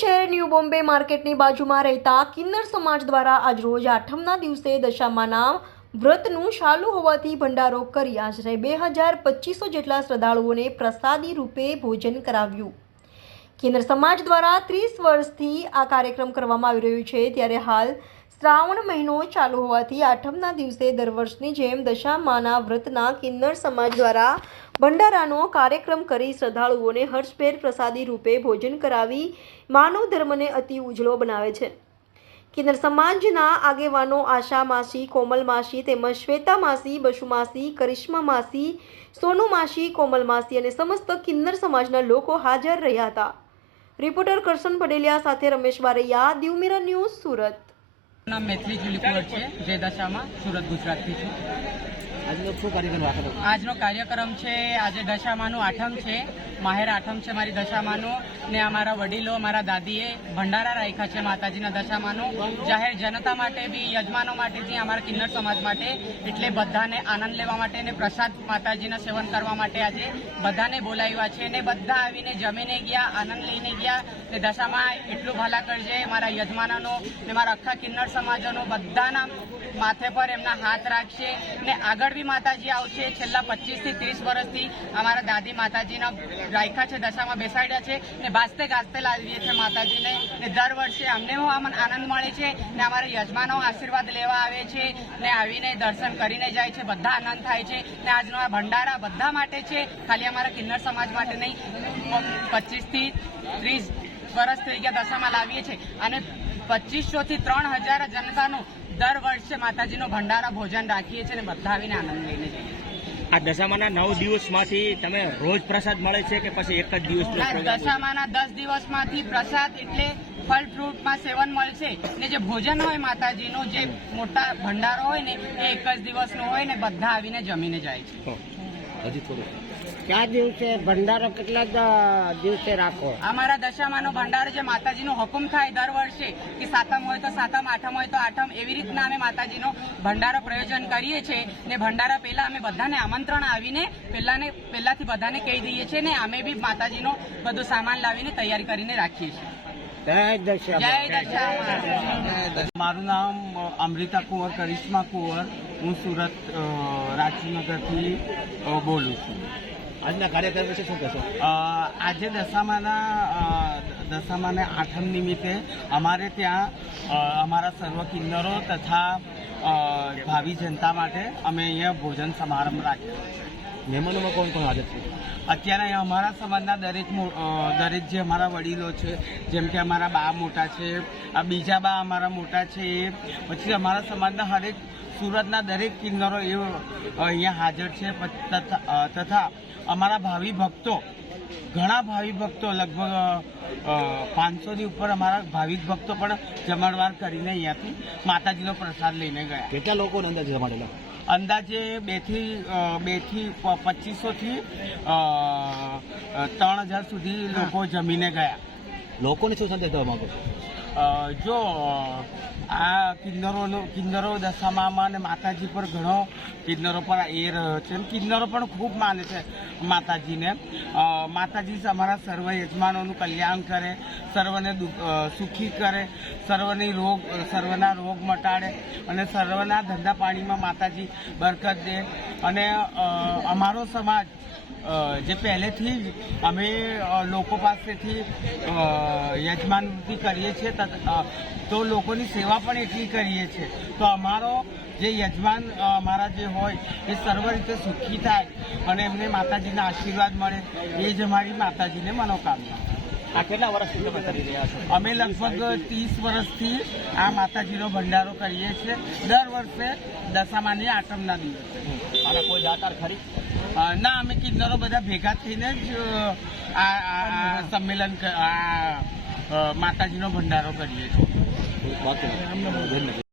શહેર ન્યૂ બોમ્બે માર્કેટની બાજુમાં રહેતા કિન્નર સમાજ દ્વારા આજરોજ આઠમના દિવસે દશામાના વ્રતનું ચાલુ હોવાથી ભંડારો કરી આશરે બે હજાર પચીસો જેટલા શ્રદ્ધાળુઓને પ્રસાદી રૂપે ભોજન કરાવ્યું. કિન્નર સમાજ દ્વારા ત્રીસ વર્ષથી આ કાર્યક્રમ કરવામાં આવી રહ્યો છે. ત્યારે હાલ શ્રાવણ મહિનો ચાલુ હોવાથી આઠમના દિવસે દર વર્ષની જેમ દશામાના વ્રતના કિન્નર સમાજ દ્વારા ભંડારાનો કાર્યક્રમ કરી શ્રદ્ધાળુઓને હર્ષભેર પ્રસાદી રૂપે ભોજન કરાવી માનવ ધર્મને અતિ ઉજળો બનાવે છે. કિન્નર સમાજના આગેવાનો આશા માસી, કોમલ માસી તેમજ શ્વેતા માસી, બસુ માસી, કરિશ્મા માસી, સોનુ માસી, કોમલ માસી અને સમસ્ત કિન્નર સમાજના લોકો હાજર રહ્યા હતા. રિપોર્ટર કરશન પટેલિયા સાથે રમેશ બારૈયા દિવમીરા ન્યૂઝ સુરત. નામ મૈત્રી જુલીકુવર છે જય દશામાં સુરત ગુજરાતથી છું. આજનો કાર્યક્રમ છે? આજે દશામાનું આઠમ છે, માહેર આઠમ છે મારી દશામાનું. ને અમારા વડીલો મારા દાદીએ ભંડારા રાખ્યા છે માતાજીના દશામાનું. જાહેર જનતા માટે બી, યજમાનો માટેથી અમારા કિન્નર સમાજ માટે. એટલે બધાને આનંદ લેવા માટે ને પ્રસાદ માતાજીના સેવન કરવા માટે આજે બધાને બોલાવ્યા છે. ને બધા આવીને જમીને ગયા, આનંદ લઈને ગયા. ને દશામાં એટલું ભલા કરજે મારા યજમાનોનો ને મારા આખા કિન્નર સમાજોનો બધાના માથે પર એમના હાથ રાખશે ને આગળ બી માતાજી આવશે. છેલ્લા પચીસથી ત્રીસ વર્ષથી અમારા દાદી માતાજીના રાયખા છે, દશામાં બેસાડ્યા છે ને બાસ્તે ગાજતે લાવીએ છીએ માતાજીને ને દર વર્ષે અમને આમ આનંદ મળે છે ને અમારા યજમાનો આશીર્વાદ લેવા આવે છે ને આવીને દર્શન કરીને જાય છે, બધા આનંદ થાય છે ને આજનો આ ભંડારા બધા માટે છે. ખાલી અમારા કિન્નર સમાજ માટે નહીં પચીસથી ત્રીસ વર્ષ થઈ ગયા દશામાં લાવીએ છીએ અને પચીસો થી ત્રણ હજાર જનતાનું દર વર્ષે માતાજીનો ભંડારા ભોજન રાખીએ છીએ અને બધા આવીને આનંદ લઈને જઈએ આ દશામાના નવ દિવસમાંથી તમે રોજ પ્રસાદ મળે છે કે પછી એક જ દિવસ ના, દશામાના દસ દિવસમાંથી પ્રસાદ એટલે ફળ ફ્રૂટમાં સેવન મળશે ને જે ભોજન હોય માતાજીનો જે મોટા ભંડારો હોય ને એ એક જ દિવસનો હોય ને બધા આવીને જમીને જાય છે. હજી થોડું. ક્યાં દિવસે? ભંડારો કેટલા દિવસે રાખો? અમારા દશામાનો ભંડારો જે માતાજીનો હુકમ થાય દર વર્ષે કે સાતમ હોય તો સાતમ આઠમ હોય તો આઠમ એવી રીતના અમે માતાજીનો ભંડારો પ્રયોજન કરીએ છીએ. ને ભંડારા પહેલા અમે બધાને આમંત્રણ આવીને પહેલાને પહેલાથી બધાને કહી દઈએ છીએ ને અમે બી માતાજીનો બધો સામાન લાવીને તૈયારી કરીને રાખીએ છીએ. મારું નામ અમૃતા કુંવર કરિશ્મા કુંવર. હું સુરત રાજનગરથી બોલું છું. આજના કાર્યક્રમ વિશે શું કહેશો? આજે દશામાના દશામાને આઠમ નિમિત્તે અમારે ત્યાં અમારા સર્વ કિન્નરો તથા ભાવિ જનતા માટે અમે અહીંયા ભોજન સમારંભ રાખ્યો. છે મહેમાનોમાં કોણ કોણ હાજર છે? અત્યારે અમારા સમાજના દરેક મો- દરેક જે અમારા વડીલો છે જેમ કે અમારા બા મોટા છે આ બીજા બા અમારા મોટા છે એ પછી અમારા સમાજના હરેક સુરતના દરેક કિન્નરો એ અહીંયા હાજર છે. તથા અમારા ભાવિ ભક્તો ઘણા ભાવિ ભક્તો લગભગ પાંચસોની ઉપર અમારા ભાવિક ભક્તો પણ જમણવાર કરીને અહીંયાથી માતાજીનો પ્રસાદ લઈને ગયા. કેટલા લોકોને અંદાજે જમાડેલા? અંદાજે બેથી બેથી પચીસો થી ત્રણ હજાર સુધી લોકો જમીને ગયા. લોકોને શું સંદેશ દેવા માંગો છો? જો આ કિન્નરોનો કિન્નરો દશામામાં અને માતાજી પર ઘણો કિન્નરો પર એ રહ્યો છે. અને કિન્નરો પણ ખૂબ માને છે. માતાજીને. માતાજી અમારા સર્વ યજમાનોનું કલ્યાણ કરે, સર્વને સુખી કરે, સર્વની રોગ, સર્વના રોગ મટાડે અને સર્વના ધંધા પાણીમાં માતાજી બરકત દે. અને અમારો સમાજ જે પહેલેથી જ અમે લોકો પાસેથી યજમાનવૃત્તિ કરીએ છીએ તો લોકોની સેવા પણ એટલી કરીએ છીએ. તો અમારો જે યજમાન મારા અમારા જે હોય એ સર્વ રીતે સુખી થાય અને એમને માતાજીના આશીર્વાદ મળે એ જ અમારી માતાજીને મનોકામના. આ કેટલા વર્ષથી તમે કરી રહ્યા છો? અમે લગભગ ત્રીસ વર્ષથી આ માતાજીનો ભંડારો કરીએ છીએ. દર વર્ષે દશામાની આઠમના દિવસે. અને કોઈ દાતાર ખરી? ના અમે કિન્નરો બધા ભેગા થઈને જ આ સંમેલન આ માતાજીનો ભંડારો કરીએ છીએ.